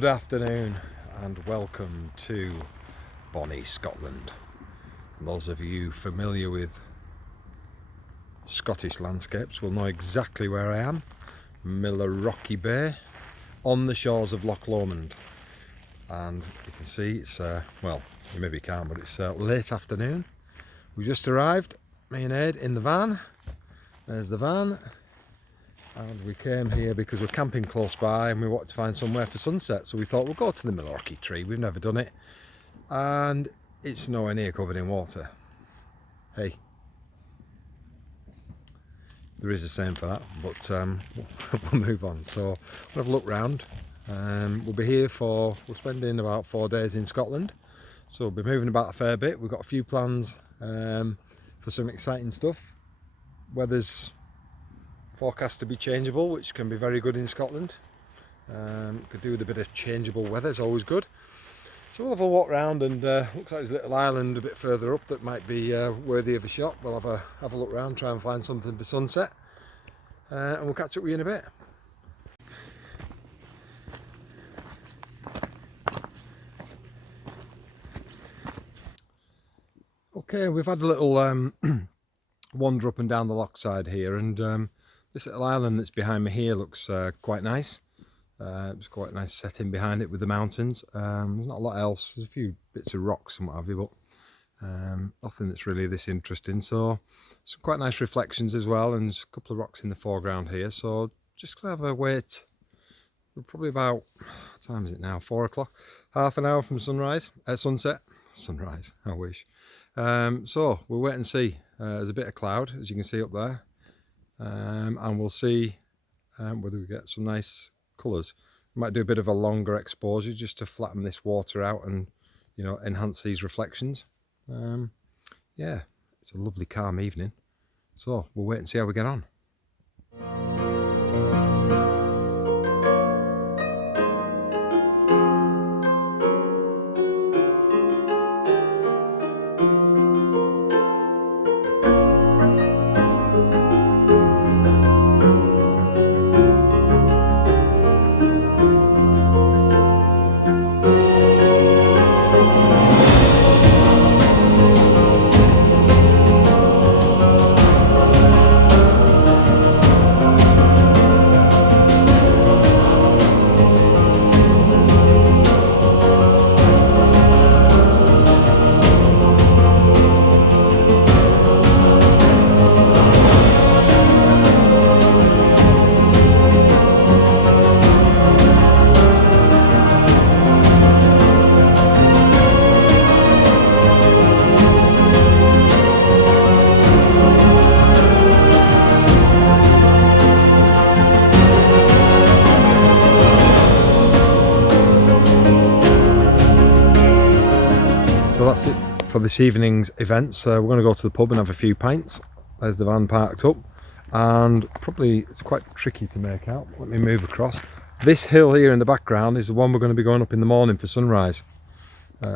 Good afternoon and welcome to bonnie Scotland. And those of you familiar with Scottish landscapes will know exactly where I am. Rocky Bay on the shores of Loch Lomond, and you can see it's well, you maybe can't, but it's late afternoon. We just arrived, me and Ed, in the van. There's the van. And we came here because we're camping close by and we wanted to find somewhere for sunset, so we thought we'll go to the Rocky tree. We've never done it and it's nowhere near covered in water. Hey, there is a saying for that, but we'll move on. So we'll have a look round. We'll be here we're spending about 4 days in Scotland, so we'll be moving about a fair bit. We've got a few plans for some exciting stuff. Weather's forecast to be changeable, which can be very good in Scotland. Could do with a bit of changeable weather, it's always good. So we'll have a walk round, and looks like there's a little island a bit further up that might be worthy of a shot. We'll have a look round, try and find something for sunset, and we'll catch up with you in a bit. Okay, we've had a little wander up and down the loch side here, and this little island that's behind me here looks quite nice. It's quite a nice setting behind it with the mountains. There's not a lot else. There's a few bits of rocks and what have you, but nothing that's really this interesting. So some quite nice reflections as well, and there's a couple of rocks in the foreground here. So just gonna have a wait. We're probably about, what time is it now? 4 o'clock. Half an hour from sunset. Sunrise, I wish. So we'll wait and see. There's a bit of cloud, as you can see up there. And we'll see whether we get some nice colours. We might do a bit of a longer exposure just to flatten this water out and, you know, enhance these reflections. Yeah, it's a lovely calm evening, so we'll wait and see how we get on. So that's it for this evening's events. We're going to go to the pub and have a few pints. There's the van parked up, and probably it's quite tricky to make out. Let me move across. This hill here in the background is the one we're going to be going up in the morning for sunrise. It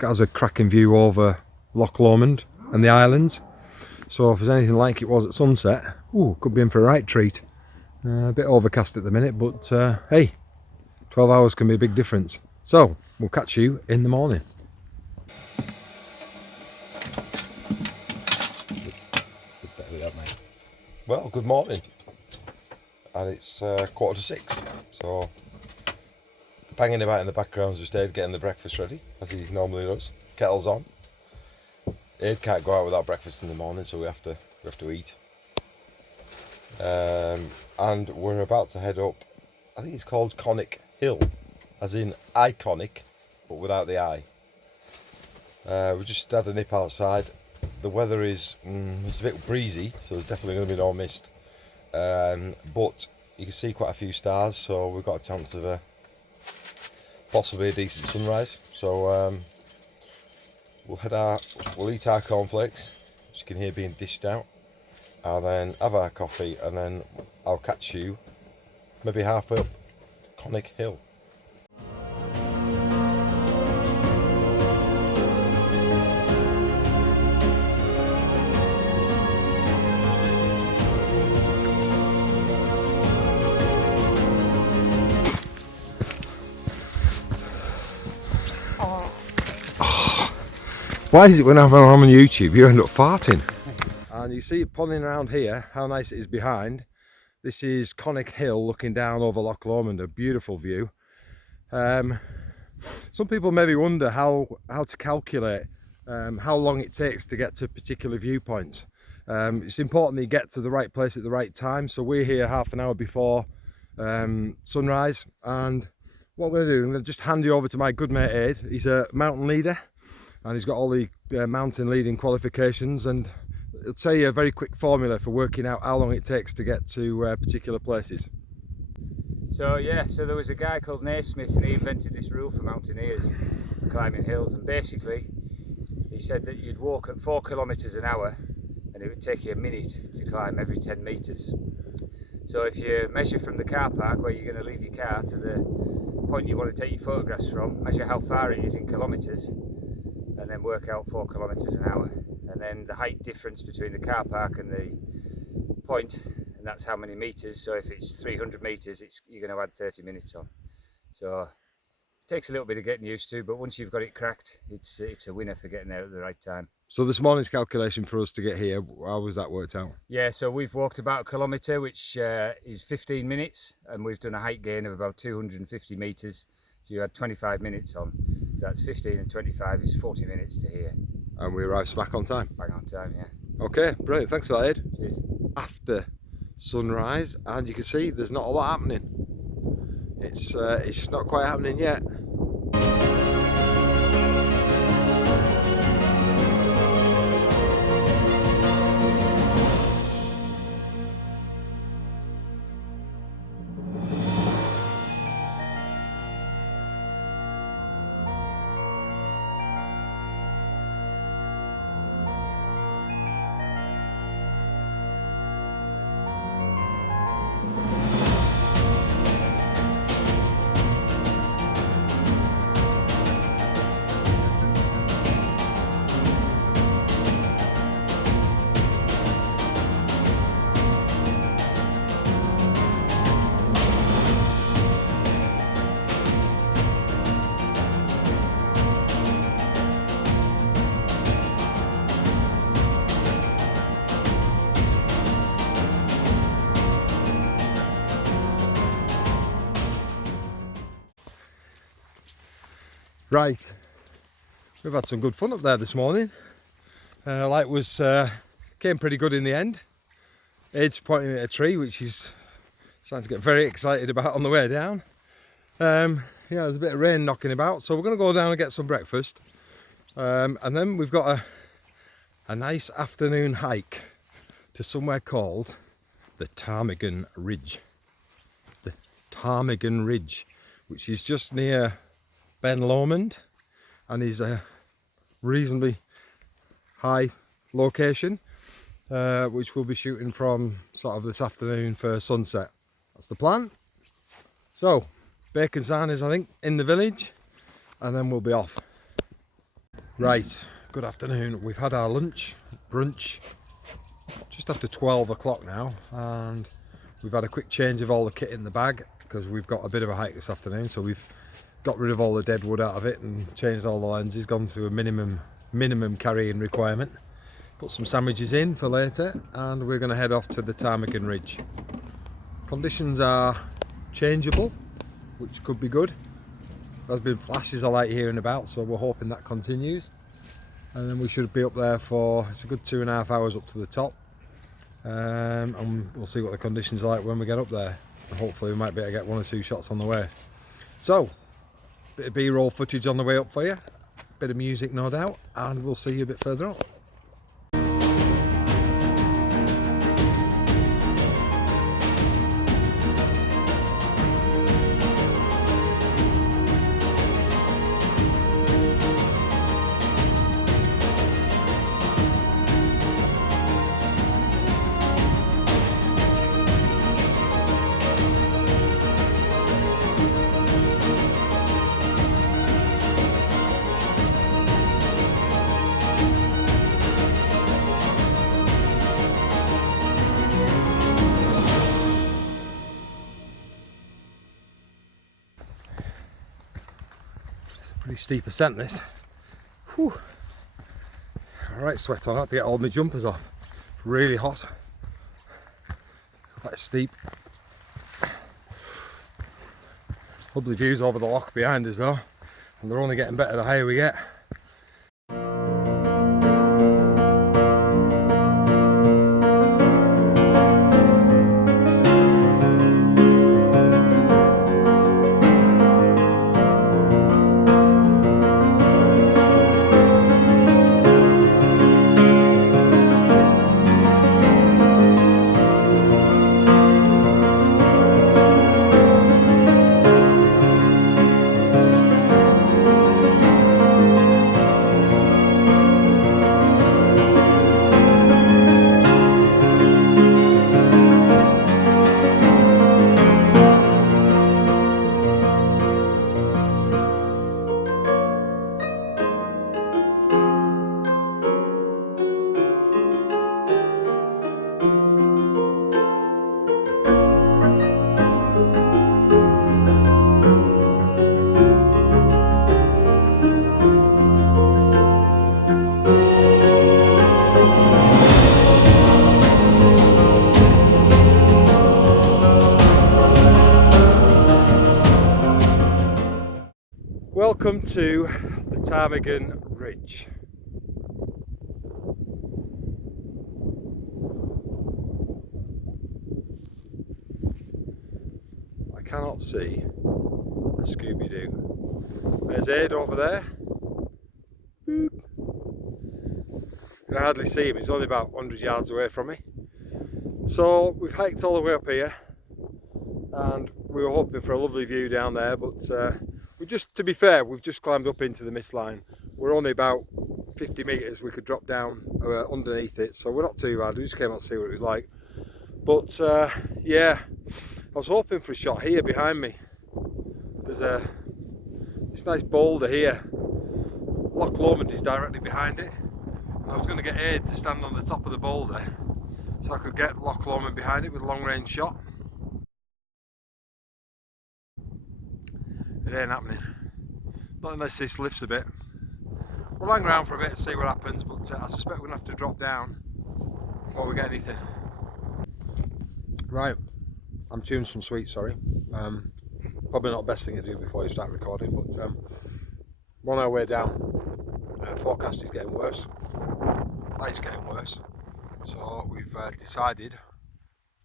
has a cracking view over Loch Lomond and the islands. So if there's anything like it was at sunset, ooh, could be in for a right treat. A bit overcast at the minute, but hey, 12 hours can be a big difference. So we'll catch you in the morning. Well, good morning, and it's 5:45, so banging about in the background is just Ed getting the breakfast ready, as he normally does. Kettle's on. Ed can't go out without breakfast in the morning, so we have to eat. And we're about to head up, I think it's called Conic Hill, as in iconic, but without the I. We just had a nip outside. The weather is it's a bit breezy, so there's definitely going to be no mist. But you can see quite a few stars, so we've got a chance of possibly a decent sunrise. So we'll eat our cornflakes, which you can hear being dished out, and then have our coffee, and then I'll catch you maybe halfway up Conic Hill. Why is it when I'm on YouTube you end up farting? And you see it ponding around here, how nice it is behind. This is Conic Hill looking down over Loch Lomond, a beautiful view. Some people maybe wonder how to calculate how long it takes to get to particular viewpoints. It's important that you get to the right place at the right time, so we're here half an hour before sunrise, and what I'm going to do, I'm going to just hand you over to my good mate Ed. He's a mountain leader and he's got all the mountain leading qualifications, and it'll tell you a very quick formula for working out how long it takes to get to particular places. So yeah, so there was a guy called Naismith, and he invented this rule for mountaineers for climbing hills, and basically he said that you'd walk at 4 kilometers an hour and it would take you a minute to climb every 10 meters. So if you measure from the car park where you're going to leave your car to the point you want to take your photographs from, measure how far it is in kilometers, and then work out 4 kilometers an hour, and then the height difference between the car park and the point, and that's how many meters. So if it's 300 meters, you're going to add 30 minutes on. So it takes a little bit of getting used to, but once you've got it cracked, it's a winner for getting there at the right time. So this morning's calculation for us to get here, how was that worked out? Yeah, so we've walked about a kilometre, which is 15 minutes, and we've done a height gain of about 250 metres. So you had 25 minutes on. So that's 15 and 25 is 40 minutes to here. And we arrived back on time? Back on time, yeah. Okay, brilliant. Thanks for that, Ed. Cheers. After sunrise, and you can see there's not a lot happening. It's just not quite happening yet. Right, we've had some good fun up there this morning. Light was came pretty good in the end. Ed's pointing at a tree, which he's starting to get very excited about on the way down. Yeah, there's a bit of rain knocking about, so we're going to go down and get some breakfast, and then we've got a nice afternoon hike to somewhere called the Ptarmigan Ridge. The Ptarmigan Ridge, which is just near Loch Lomond, and is a reasonably high location, which we'll be shooting from sort of this afternoon for sunset. That's the plan. So bacon sign is, I think, in the village, and then we'll be off. Right, good afternoon. We've had our brunch just after 12 o'clock now, and we've had a quick change of all the kit in the bag because we've got a bit of a hike this afternoon, so we've got rid of all the dead wood out of it and changed all the lenses, gone to a minimum carrying requirement. Put some sandwiches in for later, and we're going to head off to the Ptarmigan Ridge. Conditions are changeable, which could be good. There's been flashes of light here and about, so we're hoping that continues. And then we should be up there for, it's a good 2.5 hours up to the top. And we'll see what the conditions are like when we get up there. And hopefully we might be able to get 1 or 2 shots on the way. So, bit of B-roll footage on the way up for you, bit of music no doubt, and we'll see you a bit further on. Pretty steep ascent this. Whew. Right, sweat on. I have to get all my jumpers off. It's really hot. Quite steep. Lovely views over the loch behind us though, and they're only getting better the higher we get. Welcome to the Ptarmigan Ridge. I cannot see a Scooby-Doo. There's Ed over there. Boop. You can hardly see him, he's only about 100 yards away from me. So we've hiked all the way up here and we were hoping for a lovely view down there, but to be fair, we've just climbed up into the mist line. We're only about 50 metres, we could drop down underneath it, so we're not too bad. We just came out to see what it was like. But yeah, I was hoping for a shot here behind me. There's this nice boulder here. Loch Lomond is directly behind it. I was going to get Aid to stand on the top of the boulder so I could get Loch Lomond behind it with a long range shot. It ain't happening. Not unless this lifts a bit. We'll hang around for a bit and see what happens, but I suspect we're going to have to drop down before we get anything. Right, I'm chewing some sweets, sorry. Probably not the best thing to do before you start recording, but we're on our way down. Forecast is getting worse. Light's getting worse. So we've decided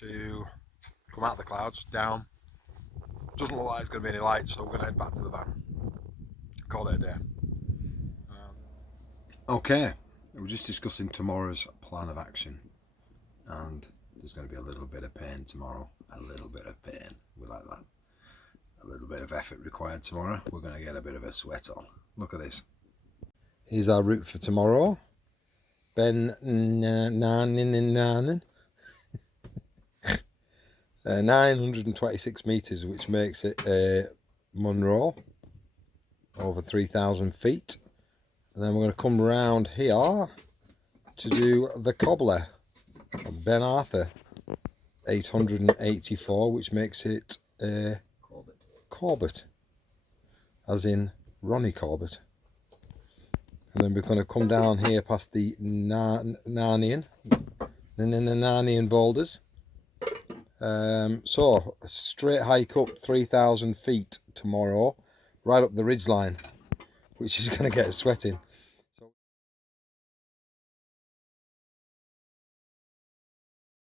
to come out of the clouds, down. Doesn't look like there's going to be any light, so we're going to head back to the van. Call it a day. Okay, we're just discussing tomorrow's plan of action, and there's going to be a little bit of pain tomorrow. A little bit of pain, we like that. A little bit of effort required tomorrow. We're going to get a bit of a sweat on. Look at this. Here's our route for tomorrow. Ben Nanin. 926 metres, which makes it Munro, over 3,000 feet. And then we're going to come round here to do the Cobbler of Ben Arthur, 884, which makes it Corbett, as in Ronnie Corbett. And then we're going to come down here past the Narnian boulders. So a straight hike up 3,000 feet tomorrow, right up the ridge line, which is going to get us sweating.